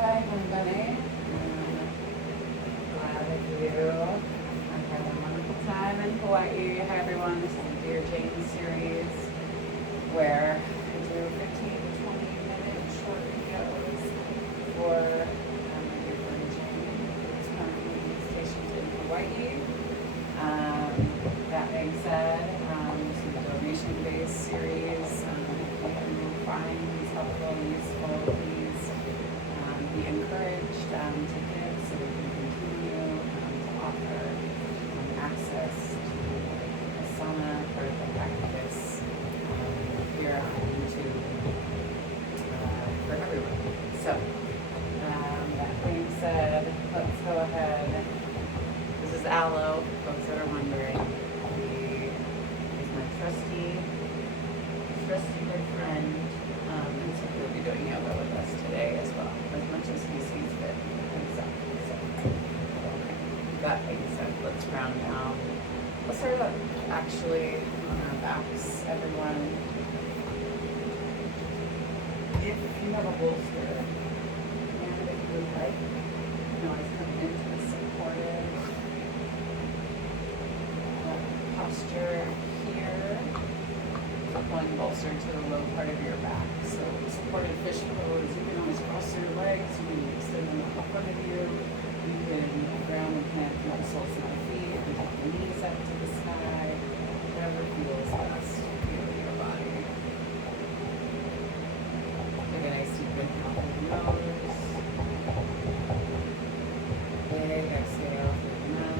Hi, everybody. Glad that you are having a wonderful time in Hawaii. Hi, everyone. This is the Dear Jane series where I do 15 to 20-minute short videos for my dear friend Jane, who's currently stationed in Hawaii. That being said, this is a donation-based series. If you find these helpful and useful, please be encouraged to give so we can continue to offer access to asana for the practice here on YouTube for everyone. So, that being said, let's go ahead. This is Aloe, folks that are wondering. He is my trusty good friend, and so he'll be doing yoga with us today as well, as much as he sees fit himself. So, that being said, let's round down. Let's start up actually on our backs, everyone. If you have a bolster, and if you would like, you can always come into a supportive posture here. Pulling bolster to the low part of your back. So supported fish pose, you can always cross your legs, you can extend them up in front of you, you can ground and plant through the soles of the feet and take the knees up to the sky, whatever feels best for your body. Take a nice deep inhale through the nose, big exhale through the mouth.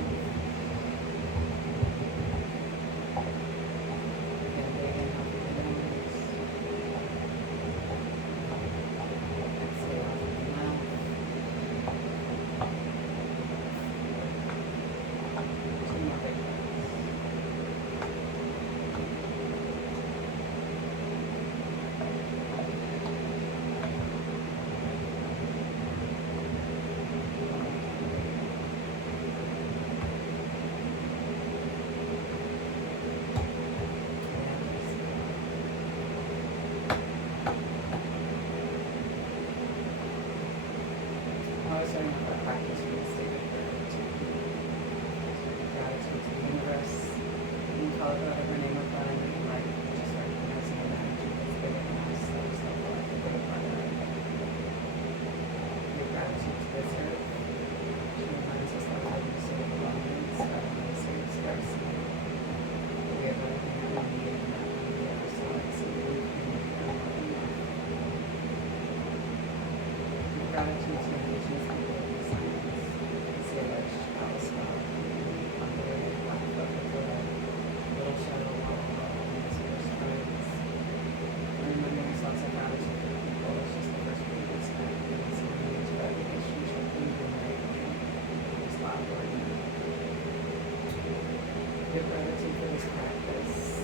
Give gratitude for this practice,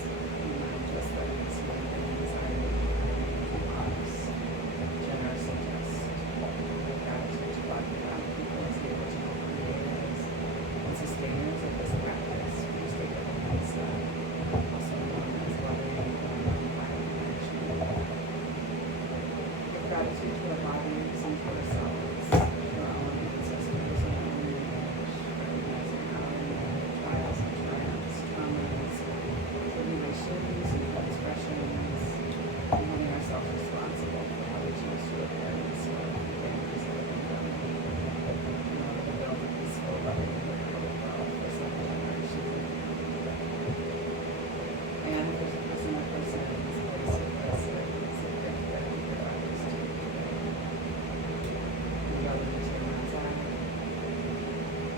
just letting this anxiety pause, generous and just give gratitude to God and people as able to help creators and sustainers of this practice. We just take it as also known as loving bioconnection. Give gratitude to our bodies and to ourselves, to our own ancestors and our own lineage, recognizing our own trials and triumphs, traumas, tribulations, and expressions, and holding ourselves responsible for how we choose to appear in this world, things that have been done, in order to build a peaceful, loving, and equitable world for several generations. And if there's a person or persons, place or places, a gift that we could others to be today. We love them to your mind's eye.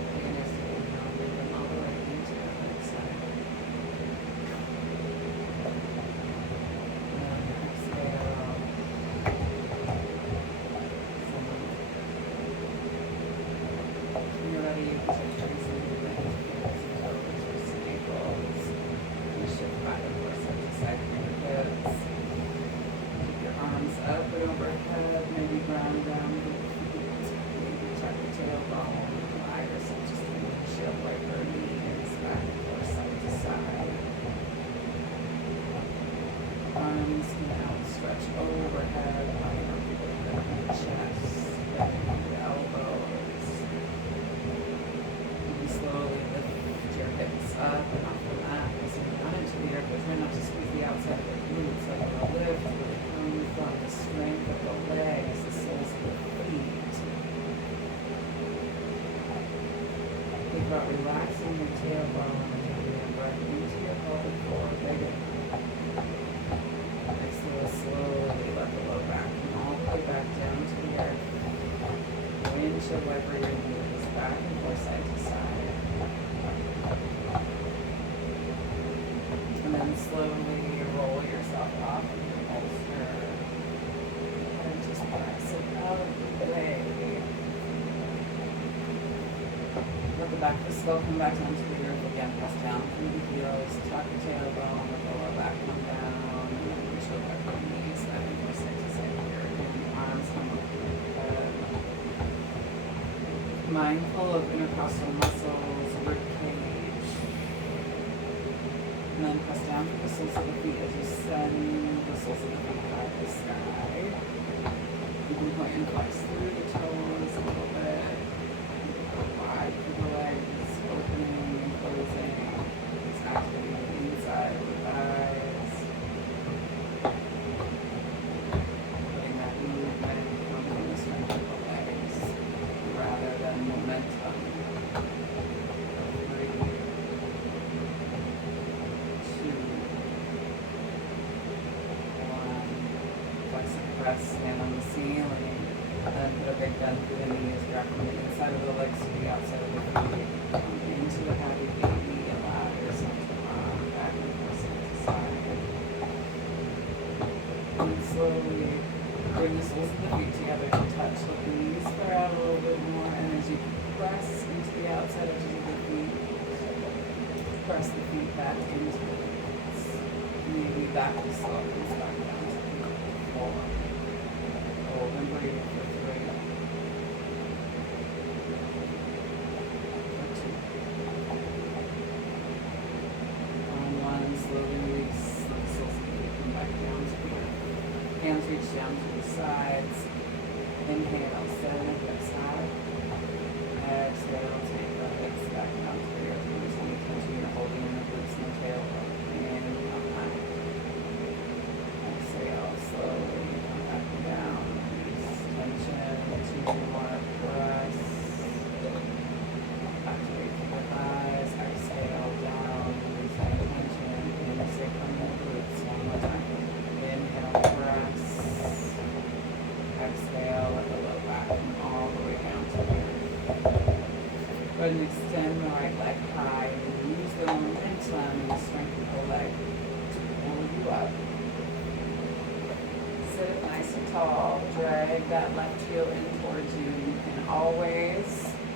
Take a nice deep inhale, bring them all the way into the other side. When you're ready, you can start tracing your legs, fingers, and toes, wrists and ankles. You shift back and forth side to side through your hips. Keep your arms up and overhead, maybe ground down with your feet. Maybe tuck your tailbone, allow yourself just to windshield wiper knees back and forth side to side. Arms can outstretch overhead, body up, chest, belly. about relaxing your tailbone and taking a breath into your pelvic floor. Big exhale slowly, let the low back come all the way back down to the earth. Windshield wiper your knees back and forth side to side. And then slowly roll yourself off of your bolster. And just press it out of the way. Let the back of the skull come back down to the earth again. Press down through the heels. Tuck your tailbone. Let the lower back come down. And then windshield wiper your knees back and forth side to side here. Again, the arms come up to your head. Mindful of intercostal muscles, rib cage. And then press down through the soles of the feet as you send the soles of the feet high to the sky. You can point and flex through the toes a little bit. Go wide through the legs, opening and closing. It's activating the inside of the thighs. Putting that movement from the strength of the legs rather than momentum. 3, 2, 1. Flex the press, stand on the ceiling. Then put a big bend through the knees, grab from the inside of the legs to the outside of the feet. Come into a happy baby. Allow yourself to rock back and forth side to side. And slowly bring the soles of the feet together to touch. Let the knees spread out a little bit more, and as you press into the outside edges of the feet, press the feet back into the legs. Maybe back to slow, comes back down to the floor. Hold and breathe for 3, for 2, on 1. Slowly release. Let the soles of the feet come back down to the earth. Hands reach down to the sides. Inhale, send hips high. Exhale, take the hips back down to the earth. Release any tension you're holding in the glutes and the tailbone. And come high. Exhale, slowly come back down. Release tension. 2 more breaths. Activate the thighs. Exhale, down. Release any tension. Inhale from the glutes. One more time. Inhale, press. Exhale, let the low back come all the way down to the earth. Go ahead and extend the right leg high and use the momentum and the strength of the leg to pull you up. Sit up nice and tall. Drag that left heel in towards you. You can always,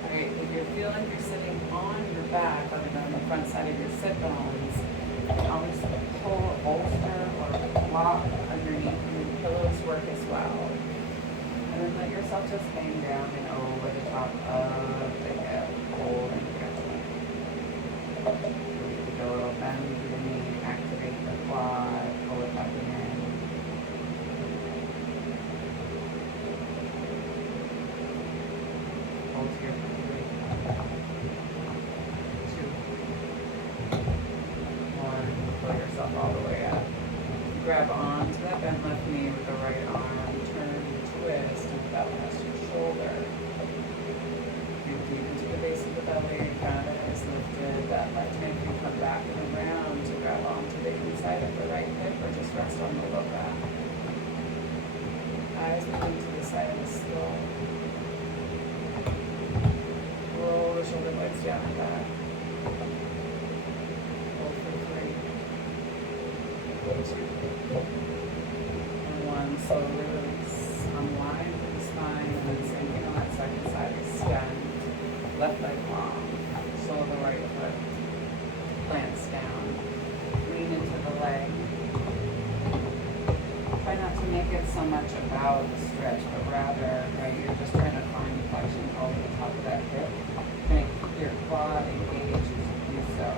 right, if you're feeling you're sitting on your back other than the front side of your sit bones, you can always pull a bolster or a block underneath, and pillows work as well. And then let yourself just hang down and over the top of the hip, hold and catch. Breathe a little bend through the knee, activate the quad, pull it up and in. Hold here for 3, 2, 1. Pull yourself all the way up. Grab onto that bent left knee with the right arm, turn, twist, and belt rest your shoulder. Breathe deep into the base of the belly, crown is lifted. That left hand can come back and around to grab onto the inside of the right hip or just rest on the low back. Eyes moving to the side of the skull. Roll the shoulder blades down and back. Hold for 3. 2, and 1. Slowly release. Unwind from the spine and then same thing on that second side. Extend. Left leg long. Sole of the right foot. Plants down. Lean into the leg. Try not to make it so much about the stretch, but rather, right, you're just trying to find flexion over the top of that hip. Kind of keep your quad engaged as you do so.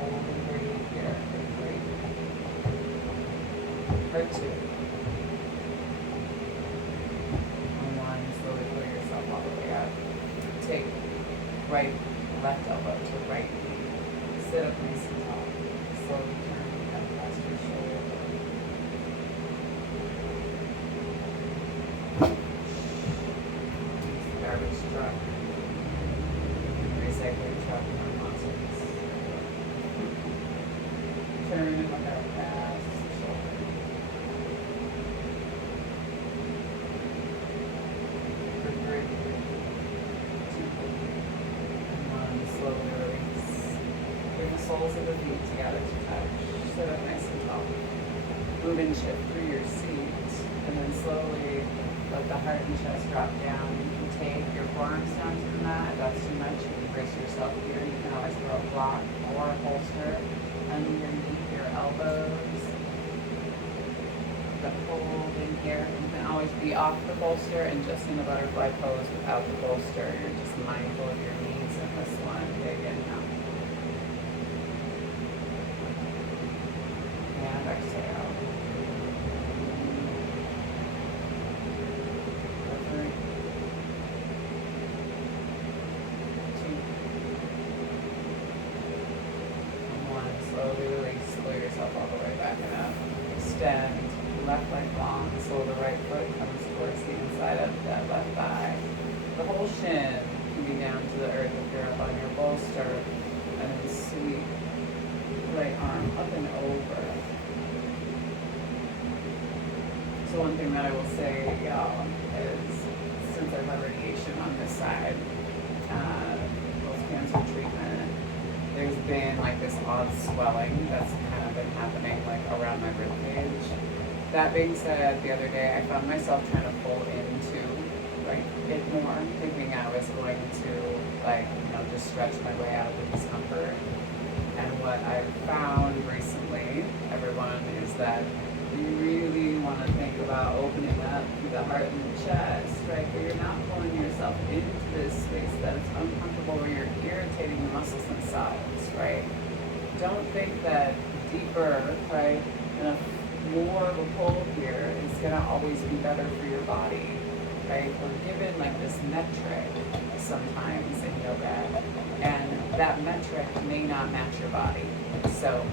Hold and breathe here for 3, for 2. On 1, slowly pull yourself all the way up. Take right, left elbow to right knee. Sit up nice and tall. Slowly turn and past your shoulder. Garbage truck. turn and look out past the shoulder. For 3, 2, and 1. Slowly release. Bring the soles of the feet together to touch. Sit up nice and tall. Move and shift through your seat, and then slowly let the heart and chest drop down. You can take your forearms down to the mat. If that's too much, you can brace yourself here. You can always throw a block or a holster underneath your elbows. The hold in here. You can always be off the bolster and just in the butterfly pose without the bolster. You're just mindful of your knees in this one. Big inhale. And exhale. Slowly release, pull yourself all the way back and up. Extend, left leg long, so the right foot comes towards the inside of that left thigh. The whole shin can be down to the earth if you're up on your bolster. And then sweep right arm up and over. So one thing that I will say, y'all, is since I've had radiation on this side, post cancer treatment, there's been like this odd swelling that's kind of been happening like around my ribcage. That being said, the other day I found myself trying to pull into like it more, thinking I was going to like, just stretch my way out of the discomfort. And what I've found recently, everyone, is that you really want to think about opening up the heart and the chest, right? Where you're not pulling yourself into this space that is uncomfortable, where you're irritating the muscles and sides, right? Don't think that deeper, right, and more of a pull here is going to always be better for your body, right? We're given like this metric sometimes in yoga, and that metric may not match your body. So,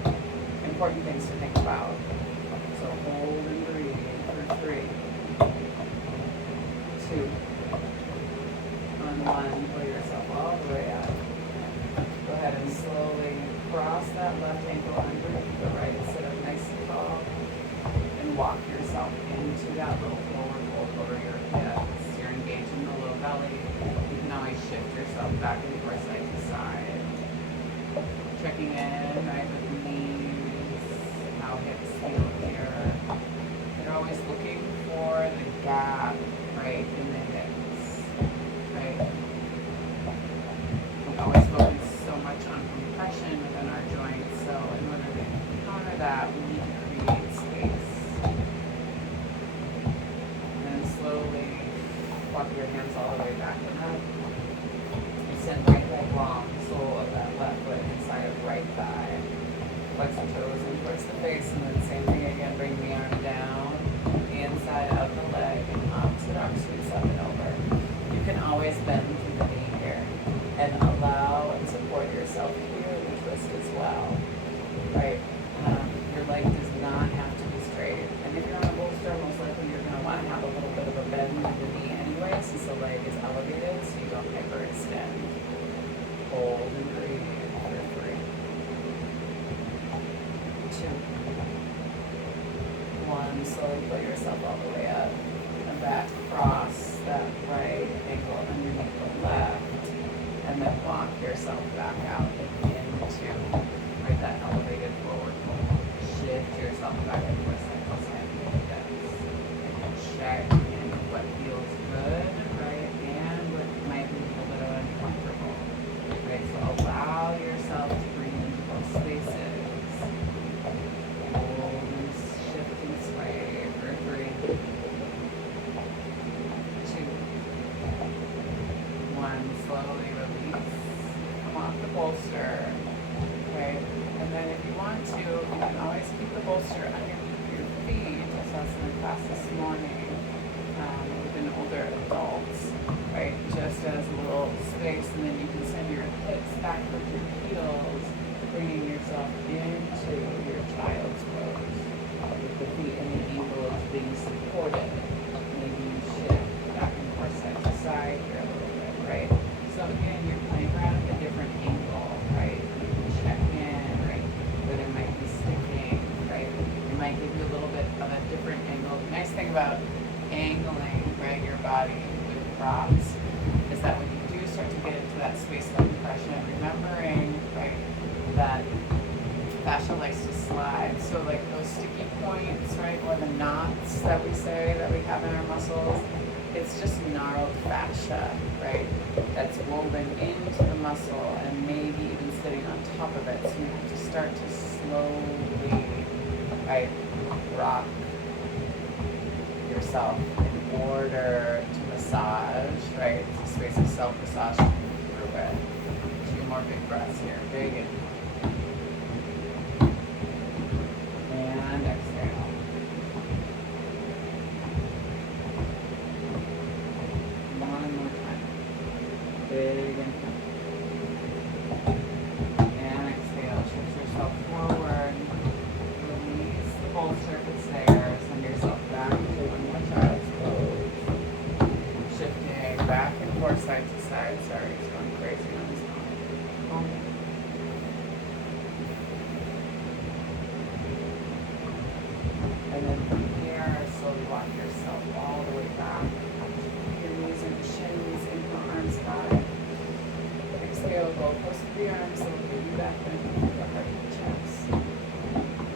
important things to think about. So hold and breathe for 3, 2, on 1, pull yourself all the way up. Go ahead and slowly cross that left ankle underneath the right, sit up nice and tall, and walk yourself into that little forward fold over your hips. You're engaging the low belly. You can always shift yourself back and forth side to side. Checking in, right, with the knees, how hips feel here. You're always looking for the gap, right, in the hips, right? We always focus so much on compression within our joints, so in order to counter that, we need to create space. And then slowly walk your hands all the way back and up. Send right leg long, sole of that left foot inside of right thigh. Flex the toes in towards the face, and then same thing again, bring the arm down, the inside of the leg, and opposite arm sweeps up and over. You can always bend to the knee here, and allow and support yourself here in the twist as well, right? Your leg does not have to be straight, and if you're on a bolster, most likely you're going to want to have a little bit of a bend in the knee anyway, since the leg is elevated, so you don't hyperextend. Hold and breathe for 3, 2, 1. Slowly pull yourself all the way up and back. Cross that right ankle underneath the left, and then walk yourself back out into right that elevated forward fold. Shift yourself back and forth side to side with the hips. Check in what feels good, right, and what might be a little bit uncomfortable. Right, so allow yourself to breathe into those spaces. Hold and shift and sway for 3, 2, 1. Slowly release. Come off the bolster. Okay, and then if you want to, you can always keep the bolster underneath your feet. I saw some class this morning with older adults. Right, just as a little space, and then you can send your hips back with your heels, bringing yourself into your child's pose, with the feet and the ankles being supported. Maybe you shift back and forth side to side here a little bit, right? So again, you're playing around with a different angle, right? You can check in, right, where there might be stiffness thing about angling, right, your body with props is that when you do start to get into that space of compression, remembering, right, that fascia likes to slide. So like those sticky points, right, or the knots that we say that we have in our muscles, it's just gnarled fascia, right, that's woven into the muscle and maybe even sitting on top of it. So you have to start to slowly, right, rock yourself in order to massage, right, it's a space of self-massage through it. 2 more big breaths here, big inhale. And exhale. One more time. Big inhale. And exhale. Shift yourself forward. Release the bolster if it's there. Send yourself back to one more child's pose. Shifting back and forth, side to side. Sorry, it's going crazy on this one. And then from here, slowly walk yourself all the way back. Your knees and shins, ankle, arms, thigh. Exhale, go close to the arms, so we'll give you back into the heart and chest.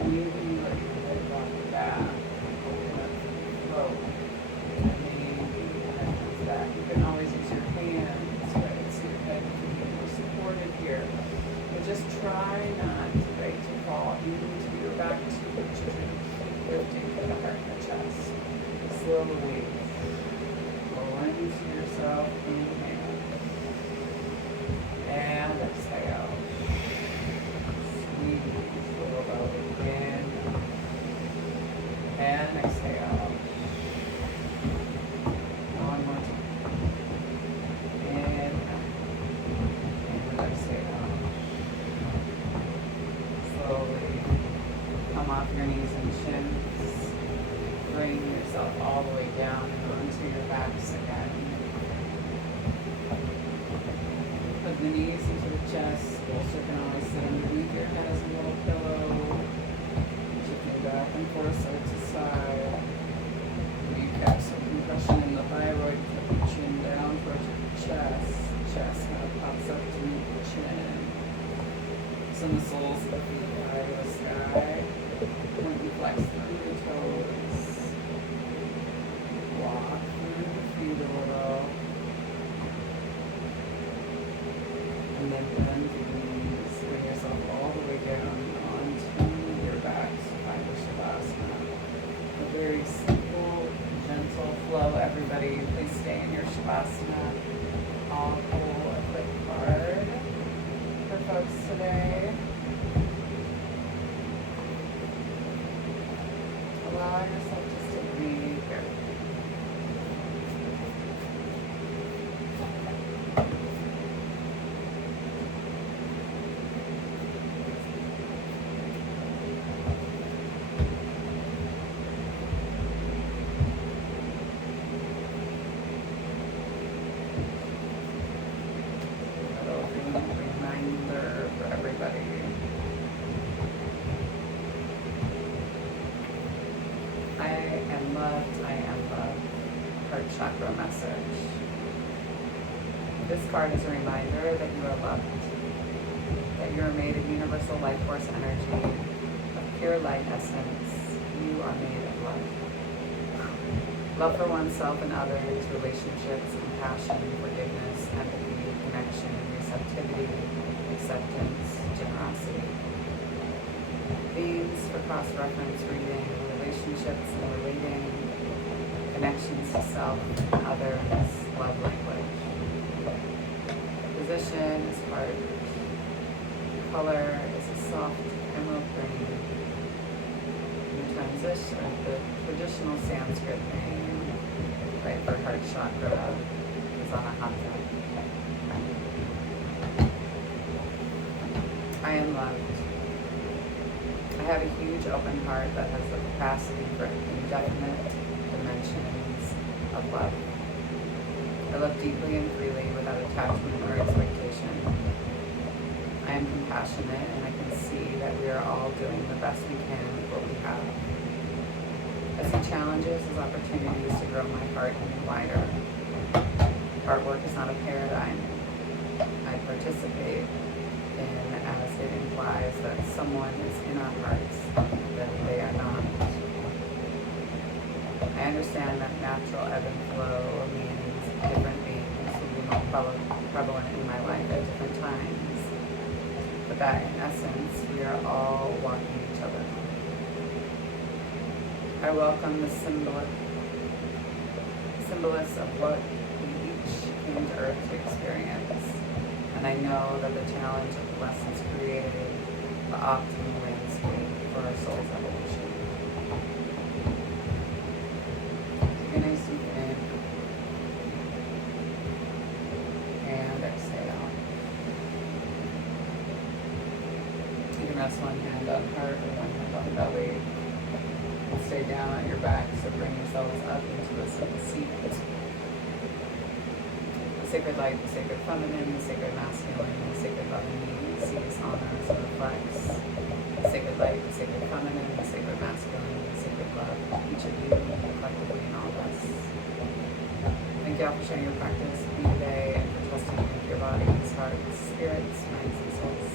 Maybe let your head rock back, open up the float. And maybe head comes back. You can always use your hands, right? So your head can be more supported here. But just try not to fall into your back too much. Lifting for the heart and the chest. Slowly roll into yourself. Inhale. And exhale. Squeeze the lower belly in. And exhale. One more time. Inhale. And exhale. Slowly come off your knees and shins. Bring yourself all the way down and onto your backs again. Put the knees into the chest. Bolster can always sit underneath your head as a little pillow. Shifting back and forth, side to side. You catch some compression in the thyroid. Put the chin down towards your chest. Chest kind of pops up to meet the chin. Some of the soles of the feet eye to the sky. When you flex through your toes, walk through the feet a little, and then bend your knees, bring yourself all the way down onto your back, so find your shavasana. A very simple, gentle flow. Everybody, please stay in your shavasana. I'll pull a quick card for folks today. Allow yourself just to breathe here. That'll be a reminder for everybody. I am loved. Heart chakra message. This card is a reminder that you are loved, that you are made of universal life force energy, of pure light essence. You are made of love. Love for oneself and others, relationships, compassion, forgiveness, empathy, connection, receptivity, acceptance, generosity. Themes for cross-reference reading: relationships and relating, connections to self and others, love language. Position is heart. Color is a soft emerald green. The transition, the traditional Sanskrit name, right, for heart chakra is Anahata. I am loved. I have a huge open heart that has the capacity for indefinite dimensions of love. I love deeply and freely without attachment or expectation. I am compassionate and I can see that we are all doing the best we can with what we have. I see challenges as opportunities opportunities to grow my heart even wider. Heart work is not a paradigm I participate in, as it implies that someone is in our hearts that they are not. I understand that natural ebb and flow means different beings will be more prevalent in my life at different times, but that in essence we are all walking each other. I welcome the symbolists of what we each came to Earth to experience, and I know that the challenge of the lessons created the optimal landscape for our soul's evolution. Take a nice deep in and exhale. You can rest one hand on heart or one hand on belly. Stay down on your back, so bring yourselves up into a simple seat. The sacred light, the sacred feminine, the sacred masculine, the sacred loving me, sees, honors, and reflects. The sacred light, the sacred feminine, the sacred masculine, the sacred love, each of you, collectively, and all of us. Thank you all for sharing your practice with me today and for trusting with your bodies, hearts, spirits, minds, and souls.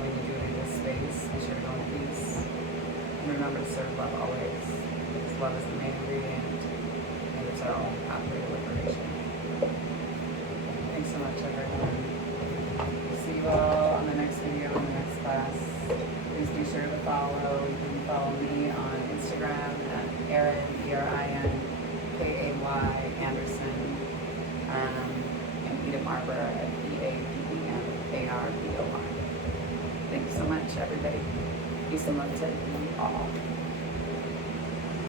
When you do it in this space, be sure to go in peace. Remember to serve love always, because love is the main ingredient, and it's our own pathway to liberation. Thanks so much, everyone. See you all on the next video, in the next class. Please be sure to follow. You can follow me on Instagram at Erin, ERIN, Anderson, and Edith Arbor at EADEMARBOR. Thank you so much, everybody. Peace and love to you all.